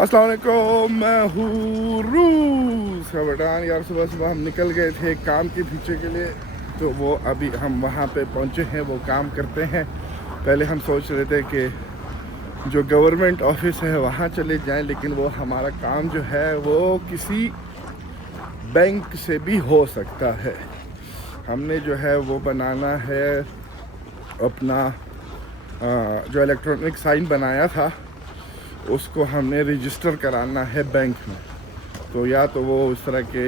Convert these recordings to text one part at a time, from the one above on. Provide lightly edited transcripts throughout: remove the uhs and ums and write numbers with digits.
अस्सलाम वालेकुम, मैं हूँ रूस का बटान। यार सुबह सुबह हम निकल गए थे काम के पीछे के लिए, तो वो अभी हम वहाँ पे पहुँचे हैं, वो काम करते हैं। पहले हम सोच रहे थे कि जो गवर्नमेंट ऑफिस है वहाँ चले जाएं, लेकिन वो हमारा काम जो है वो किसी बैंक से भी हो सकता है। हमने जो है वो बनाना है अपना जो इलेक्ट्रॉनिक साइन बनाया था उसको हमने रजिस्टर कराना है बैंक में। तो या तो वो उस तरह के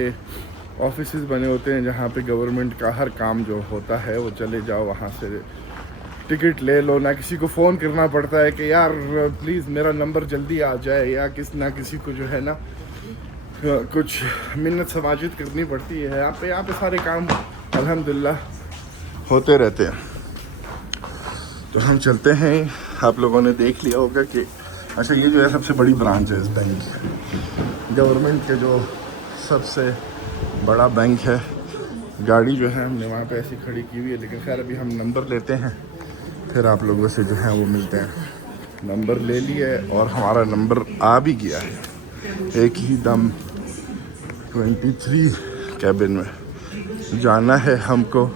ऑफिसेज बने होते हैं जहाँ पे गवर्नमेंट का हर काम जो होता है वो चले जाओ वहाँ से टिकट ले लो, ना किसी को फ़ोन करना पड़ता है कि यार प्लीज़ मेरा नंबर जल्दी आ जाए, या किसी को जो है ना कुछ मिन्नत समाजित करनी पड़ती है। यहाँ पे सारे काम अल्हम्दुलिल्लाह होते रहते हैं। तो हम चलते हैं। आप लोगों ने देख लिया होगा कि अच्छा ये जो है सबसे बड़ी ब्रांच है इस बैंक की, गवर्नमेंट के जो सबसे बड़ा बैंक है। गाड़ी जो है हमने वहाँ पे ऐसी खड़ी की हुई है, लेकिन खैर अभी हम नंबर लेते हैं, फिर आप लोगों से जो है वो मिलते हैं। नंबर ले लिया है और हमारा नंबर आ भी गया है। एक ही दम 23 कैबिन में जाना है हमको।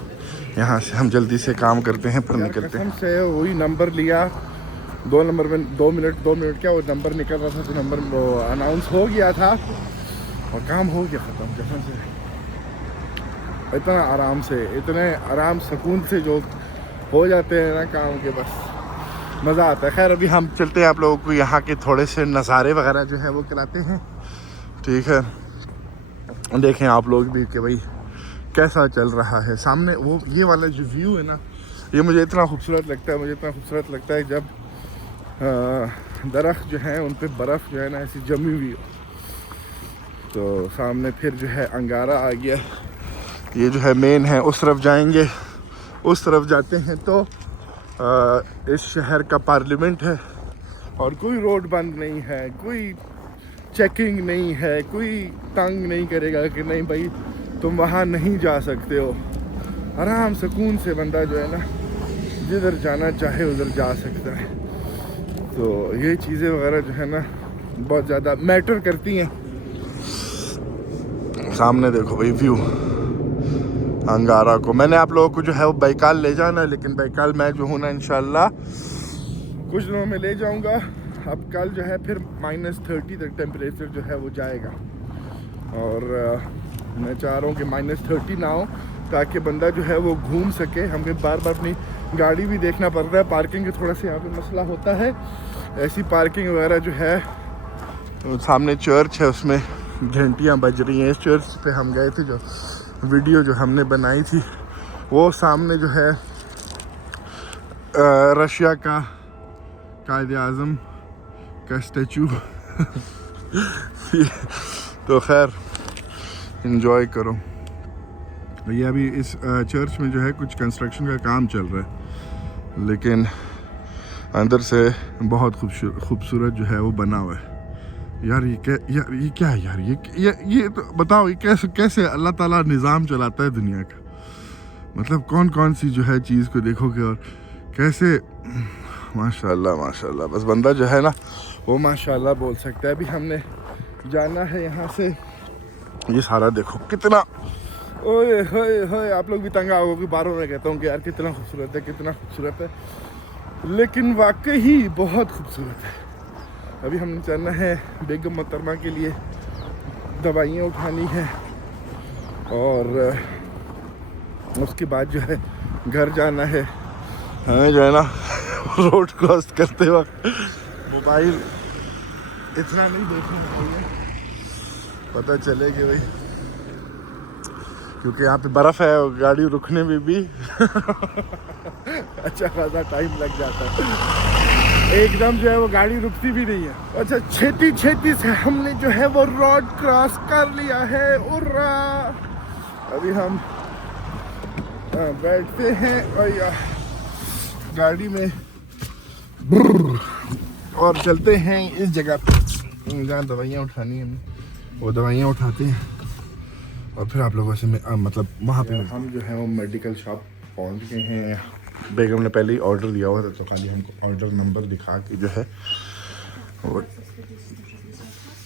यहाँ से हम जल्दी से काम करते हैं पर निकलते हैं। से वही नंबर लिया, 2 नंबर में 2 मिनट क्या वो नंबर निकल रहा था, तो नंबर वो अनाउंस हो गया था और काम हो गया ख़त्म। कसम से इतने आराम सुकून से जो हो जाते हैं ना काम के, बस मज़ा आता है। खैर अभी हम चलते हैं, आप लोगों को यहाँ के थोड़े से नज़ारे वगैरह जो है वो कराते हैं, ठीक है। देखें आप लोग भी कि भाई कैसा चल रहा है सामने। वो ये वाला जो व्यू है ना, ये मुझे इतना खूबसूरत लगता है जब दरख्त जो हैं उन पे बर्फ़ जो है ना ऐसी जमी हुई हो। तो सामने फिर जो है अंगारा आ गया। ये जो है मेन है, उस तरफ जाएंगे, उस तरफ जाते हैं तो इस शहर का पार्लियामेंट है और कोई रोड बंद नहीं है, कोई चेकिंग नहीं है, कोई तंग नहीं करेगा कि नहीं भाई तुम वहाँ नहीं जा सकते हो। आराम सुकून से बंदा जो है ना जिधर जाना चाहे उधर जा सकता है। तो ये चीज़ें वगैरह जो है ना बहुत ज़्यादा मैटर करती हैं। सामने देखो भाई व्यू अंगारा को। मैंने आप लोगों को जो है वो बैकाल ले जाना है, लेकिन बैकाल मैं जो हूँ ना इंशाल्लाह कुछ दिनों में ले जाऊँगा। अब कल जो है फिर -30 तक टेम्परेचर जो है वो जाएगा, और मैं चाह रहा हूँ कि -30 ना हो ताकि बंदा जो है वो घूम सके। हमें बार बार अपनी गाड़ी भी देखना पड़ता है, पार्किंग का थोड़ा सा यहाँ पे मसला होता है। ऐसी पार्किंग वगैरह जो है, सामने चर्च है उसमें घंटियाँ बज रही हैं। इस चर्च पे हम गए थे, जो वीडियो जो हमने बनाई थी वो सामने जो है रशिया का कायद-ए-आज़म का स्टैचू तो खैर एंजॉय करो। ये अभी इस चर्च में जो है कुछ कंस्ट्रक्शन का काम चल रहा है, लेकिन अंदर से बहुत खूबसूरत जो है वो बना हुआ है। यार ये क्या है यार, ये तो बताओ, ये कैसे अल्लाह ताला निज़ाम चलाता है दुनिया का। मतलब कौन कौन सी जो है चीज़ को देखोगे और कैसे माशाल्लाह। बस बंदा जो है ना वो माशाल्लाह बोल सकता है। अभी हमने जाना है यहाँ से। ये सारा देखो कितना, ओए होए आप लोग भी तंग आओगे। बारों में कहता हूँ कि यार कितना खूबसूरत है, लेकिन वाकई बहुत खूबसूरत है। अभी हमने चलना है बेगम मोहतरमा के लिए दवाइयाँ उठानी है, और उसके बाद जो है घर जाना है। हमें जो है ना रोड क्रॉस करते वक्त मोबाइल इतना नहीं देखना चाहिए, पता चले कि भाई, क्योंकि यहाँ पे बर्फ़ है और गाड़ी रुकने में भी अच्छा खासा टाइम लग जाता है। एकदम जो है वो गाड़ी रुकती भी नहीं है। अच्छा छेती से हमने जो है वो रोड क्रॉस कर लिया है। उर्रा! अभी हम बैठते हैं और गाड़ी में और चलते हैं इस जगह पे जहाँ दवाइयाँ उठानी है। वो दवाइयाँ उठाते हैं और फिर आप लोगों से मतलब वहाँ पे हम जो है वो मेडिकल शॉप पहुँच गए हैं। बेगम ने पहले ही ऑर्डर दिया हुआ था, तो खाली हमको ऑर्डर नंबर दिखा के जो है वो